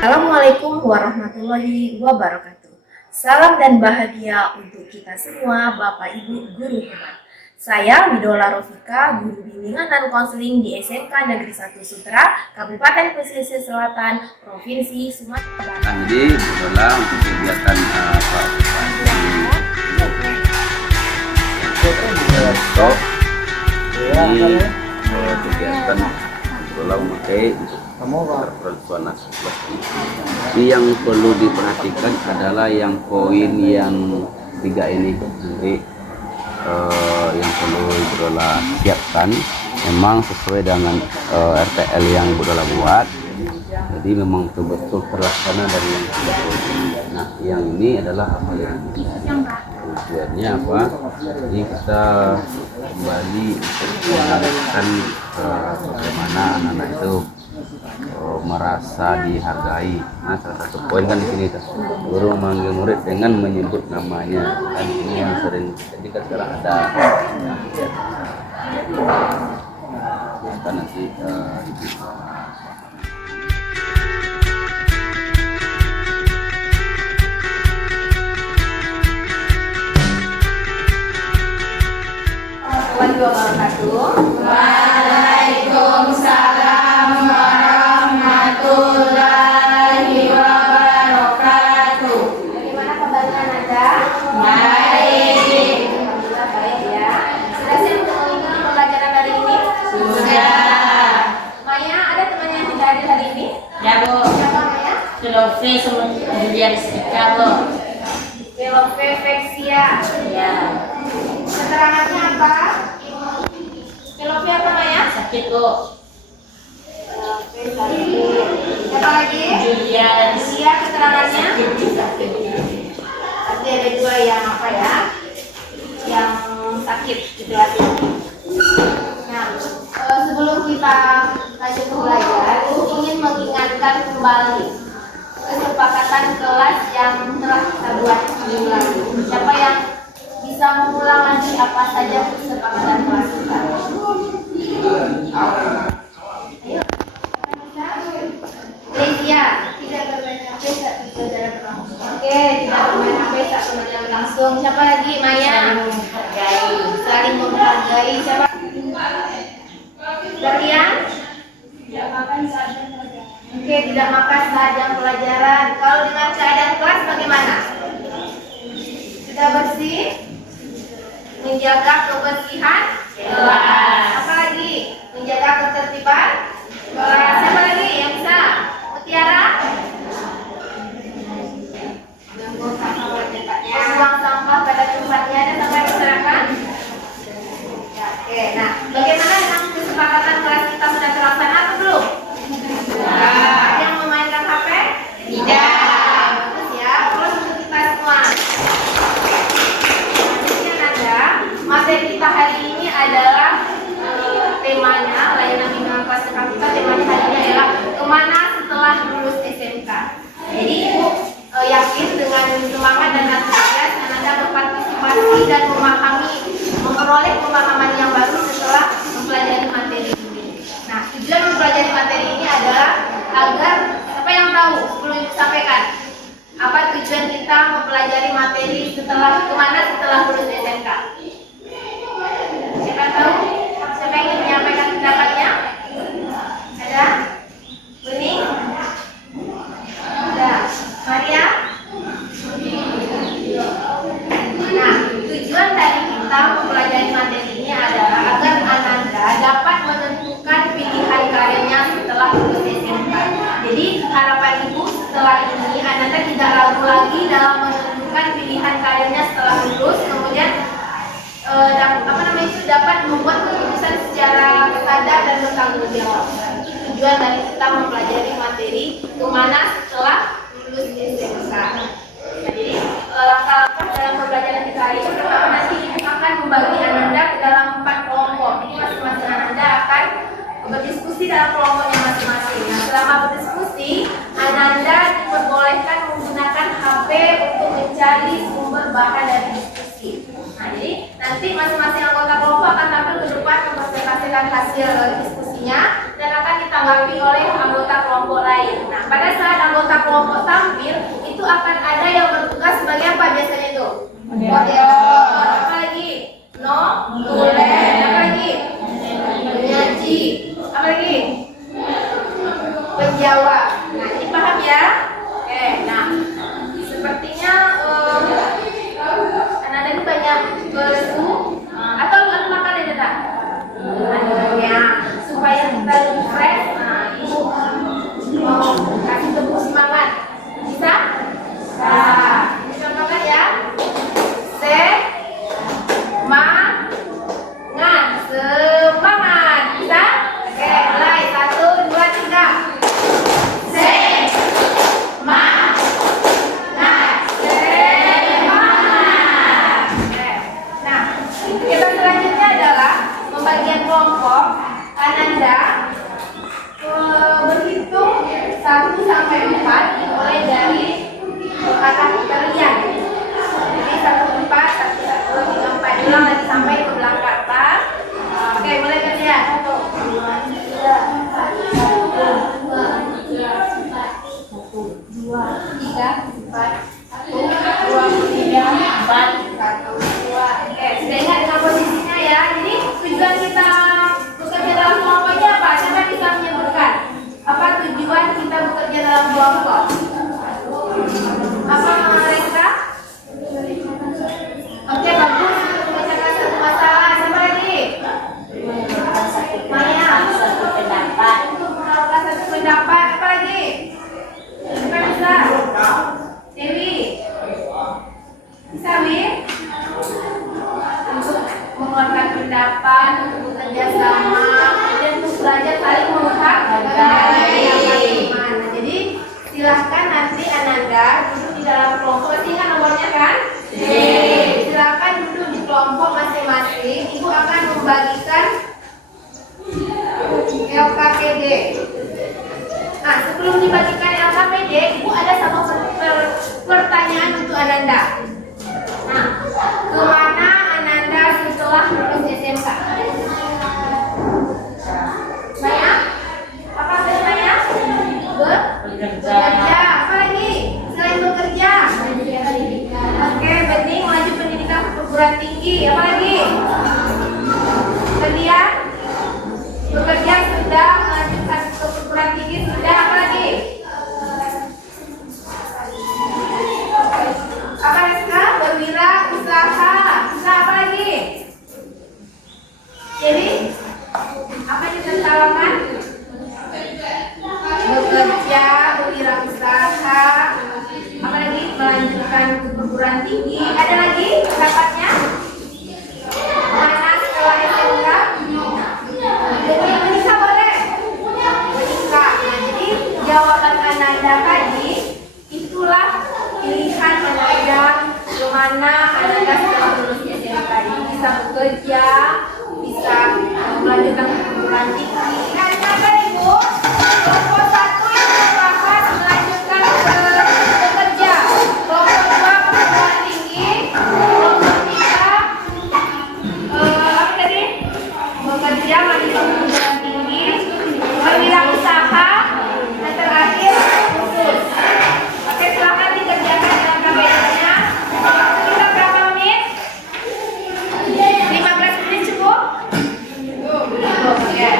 Assalamualaikum warahmatullahi wabarakatuh. Salam dan bahagia untuk kita semua, Bapak Ibu Guru hebat. Saya Widola Rofika, Guru Bimbingan dan Konseling di SMK Negeri 1 Sutra, Kabupaten Pesisir Selatan, Provinsi Sumatera Barat. Jadi Widola untuk kegiatan ini kegiatan Widola memakai perempuan anak. Jadi yang perlu diperhatikan adalah yang poin yang 3 ini. Jadi yang perlu Widola siapkan memang sesuai dengan RTL yang Widola buat. Jadi memang betul-betul terlaksana dari yang sudah ini. Nah, yang ini adalah apa yang tujuannya apa? Jadi kita kembali untuk mengarahkan bagaimana anak-anak itu merasa dihargai. Nah, salah satu poin kan di sini guru memanggil murid dengan menyebut namanya. Kan ini yang sering jadi kan sekarang ada kita nanti Waalaikumsalam warahmatullahi wabarakatuh. Bagaimana kabarnya Nanda? Baik. Alhamdulillah baik ya. Sudah siap untuk mengikuti pembelajaran hari ini? Sudah. Maya, ada teman yang tidak hadir hari ini? Ya, Bu. Siapa Maya? Filosofi semua Julian Setika, Bu. Velofevexia. Ya. Keterangannya apa? Velofe apa Maya? Sakit, Bu. Siapa lagi? Julian Usia keterangannya? sakit. Nanti ada 2 yang apa ya? Yang sakit gitu artinya. Nah, sebelum kita lanjut belajar, ingin mengingatkan kembali kesepakatan kelas yang telah kita buat minggu lalu. Siapa yang bisa mengulang lagi apa saja kesepakatan kelas kita? Ayo. Lesia, tidak bermain HP saat pembelajaran berlangsung. Oke, tidak bermain HP saat pembelajaran berlangsung. Siapa lagi? Maya. Saling menghargai. Siapa? Darian? Tidak makan saat jam pelajaran. Oke, tidak makan saat jam pelajaran. Kalau dengan keadaan kelas bagaimana? Sudah bersih? Menjaga kebersihan kelas. Apa lagi? Menjaga ketertiban kelas. Siapa lagi yang bisa? Mutiara? Membuang sampah pada tempatnya dan sampai berserakan. Oke, nah bagaimana dengan kesepakatan kelas kita sudah terlaksana atau belum? Ada yang memainkan HP? Tidak. Bagus ya, terus untuk kita semua. Selanjutnya Nanda, materi kita hari ini adalah temanya layanan bimbingan kelas kita. Temanya hari ini adalah kemana setelah lulus SMK. Jadi Ibu yakin dengan semangat dan antusias Nanda berpartisipasi dan memperoleh pemahaman yang baru setelah mempelajari materi ini. Nah, tujuan mempelajari materi ini adalah agar siapa yang tahu sebelum Ibu sampaikan apa tujuan kita mempelajari materi kemana setelah lulus SMK? Siapa tahu? Siapa yang ingin menyampaikan pendapatnya? Ada? Bening? Ada? Maria? Nah, tujuan dari kita mempelajari materi ini adalah agar Ananda dapat menentukan pilihan karirnya setelah lulus SMK. Jadi harapan Ibu setelah ini Ananda tidak ragu lagi dalam menentukan pilihan karirnya setelah lulus, kemudian dapat membuat keputusan secara sadar dan bertanggung jawab. Itu tujuan dari kita mempelajari materi kemana setelah lulus SMK. Jadi langkah-langkah dalam pembelajaran kita hari ini pertama nanti Ibu akan membagi Ananda ke dalam 4 kelompok. Ini masing-masing Ananda akan berdiskusi dalam kelompoknya masing-masing. Nah, selama berdiskusi, Ananda diperbolehkan menggunakan HP untuk mencari sumber bahan dari diskusi. Nah, jadi nanti masing-masing anggota kelompok akan tampil ke depan mempresentasikan hasil diskusinya dan akan ditanggapi oleh anggota kelompok lain. Nah, pada saat anggota kelompok tampil, itu akan ada yang bertugas sebagai apa biasanya itu? Moderator. Apa lagi? Tulen. Apa lagi? Penyaji. Apa lagi? Penjawab. Nah, ini paham ya? Oke, nah sepertinya anak-anak ini banyak lesu atau anu makan ya tak? Ya, supaya kita lebih fresh. Nah, ibu mau kasih tepuk semangat. Bisa? Nah, contohkan ya. Semangat, semangat. Bisa? Oke, mulai 1, 2, 3. Semangat, semangat. Oke. Nah, kita selanjutnya adalah pembagian kelompok. Ananda berhitung 1 sampai 4 dimulai dari kata kalian. Jadi 1, 4, 1, 2, 3, 4 ulang lagi sampai ke belakang. Oke, mulai kalian. 1, 2, 3, 4. Oke, sudah ingat dengan posisinya ya. Jadi tujuan kita bekerja dalam kelompok ini apa? Siapa bisa menyebutkan? Apa tujuan kita bekerja dalam kelompok? Apa mereka? Oke, bagus. Memecahkan satu masalah. Siapa lagi? Maya. Satu pendapat. Mengungkapkan satu pendapat. Apa lagi? Siapa bisa? Dewi. Bisa, Wi? Untuk mengeluarkan pendapat, untuk bekerja sama, dan untuk belajar saling menghargai yang bagaimana. Jadi silahkan nanti Ananda duduk di dalam kelompok. Ingat nomornya kan? Silahkan duduk di kelompok masing-masing. Ibu akan membagikan LKPD. Nah, sebelum dibagikan LKPD, Ibu ada satu pertanyaan untuk Ananda. Nah, kemana Ananda setelah lulus SMK? Maya? Apa tadi Maya? Bekerja. Apa lagi? Selain bekerja? Oke, penting lanjut pendidikan ke perguruan tinggi. Apa lagi? Kemudian bekerja sudah, melanjutkan ke perguruan tinggi sudah. Apa lagi? Apa Reska? Berwirausaha. Bisa apa lagi? Jadi apa yang ditertawakan? Bekerja, berwirausaha. Apa lagi? Melanjutkan ke perguruan tinggi. Ada lagi pendapatnya? Mana setelah SMK? Menikah boleh? Menikah. Nah, jadi jawaban Ananda tadi itulah pilihan Ananda kemana Ananda setelah lulus SMK. Jadi bisa bekerja, bisa melanjutkan ke perguruan tinggi. Nah, kenapa Ibu? Kelompok 1 yang membahas melanjutkan ke bekerja, kelompok 2 perguruan tinggi, kelompok 3 apa tadi? Bekerja, melanjutkan ke perguruan tinggi, berwirausaha, dan terakhir khusus. Oke, silakan dikerjakan dalam KBR-nya. Waktu kita berapa menit? 15 menit cukup? Cukup, ya.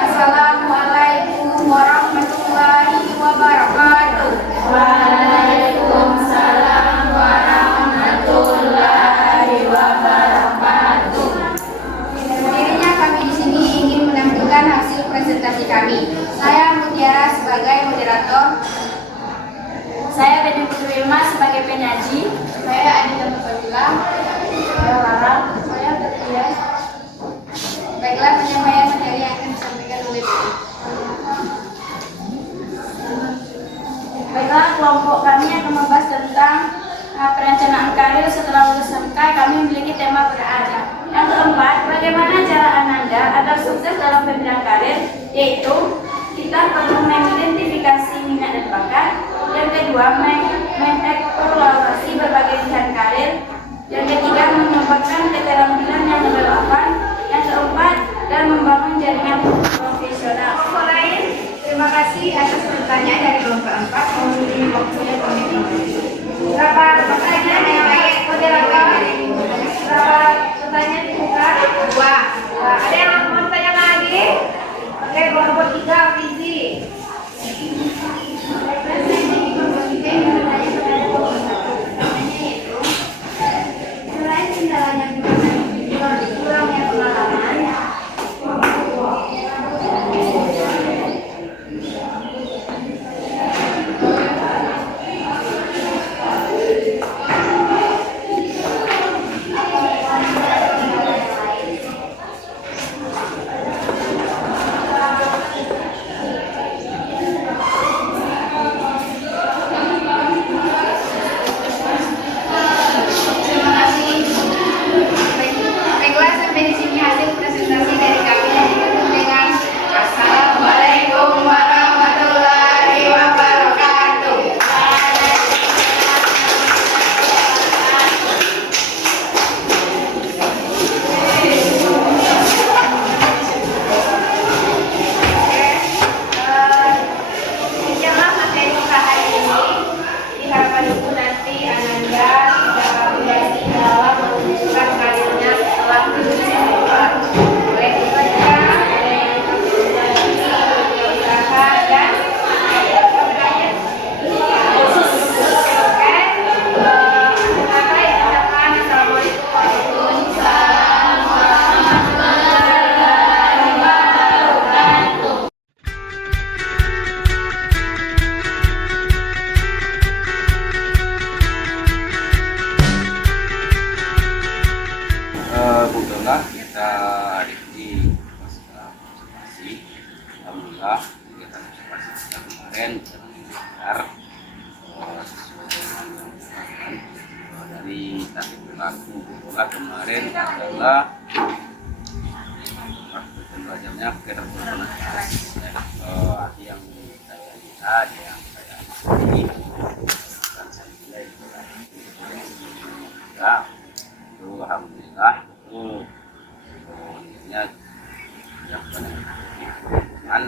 Assalamualaikum warahmatullahi wabarakatuh. Penaji. Saya Adita Nurfadila. Saya Lara. Saya Tertia. Baiklah, penyampaian materi yang akan disampaikan oleh Dede. Baiklah, kelompok kami akan membahas tentang perencanaan karir setelah lulus SMK. Kami memiliki tema berada. Yang keempat, bagaimana cara Ananda agar sukses dalam pemilihan karir, yaitu kita perlu mengidentifikasi minat dan bakat. Yang kedua, mengeksplorasi berbagai pilihan karir. Yang ketiga, menyempatkan keterampilan yang relevan. Yang keempat, dan membangun jaringan profesional. Terima kasih atas pertanyaan dari kelompok 4. Mohon waktunya komitmen. Berapa pertanyaan yang lain? Berapa pertanyaan dibuka? 2. Ada yang mau tanya lagi? Oke, kelompok 3, visi. Selain kendalanya kurangnya pengalaman, baiklah, sampai di sini hasil presentasi dari kami yang ditutup dengan Assalamualaikum warahmatullahi wabarakatuh. Demikianlah materi kita hari ini. Jadi harapan ibu nanti Ananda bisa berhasil dalam menentukan karirnya setelah lulus SMK. Boleh bekerja, boleh usaha dan sebenarnya. Oke, apa yang ucapkan Assalamualaikum warahmatullahi wabarakatuh. Kebetulan kita hari ini masih alhamdulillah kegiatan observasi kita kemarin benar dari target pelaku bola kemarin adalah waktu pembelajarannya sekitar 12 yang saya lihat yang saya ini dan saya nilai itu alhamdulillah itu poinnya yang dengan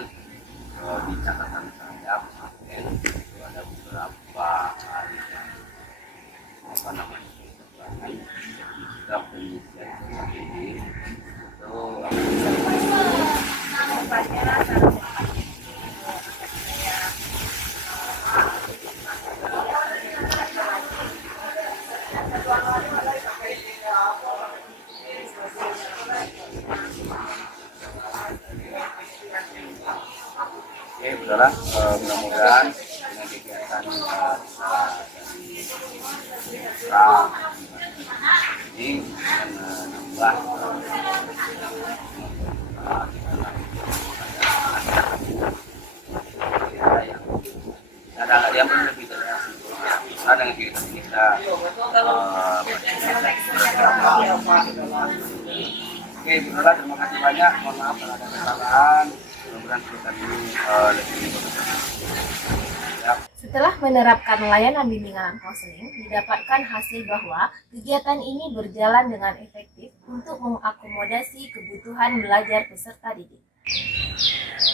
di catatan saya kemarin itu ada beberapa hari yang apa namanya kita pengisian ini itu Oke, saudara, mudah-mudahan dengan kegiatan ini menambah ada yang lebih karena dengan kegiatan ini kita oke, saudara, terima kasih banyak. Mohon maaf kalau ada kesalahan. Mudah-mudahan kita ini lebih Setelah menerapkan layanan bimbingan konseling, didapatkan hasil bahwa kegiatan ini berjalan dengan efektif untuk mengakomodasi kebutuhan belajar peserta didik.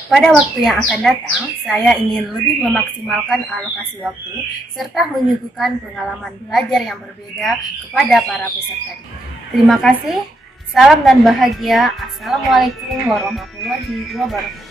Pada waktu yang akan datang, saya ingin lebih memaksimalkan alokasi waktu serta menyuguhkan pengalaman belajar yang berbeda kepada para peserta didik. Terima kasih. Salam dan bahagia. Assalamualaikum warahmatullahi wabarakatuh.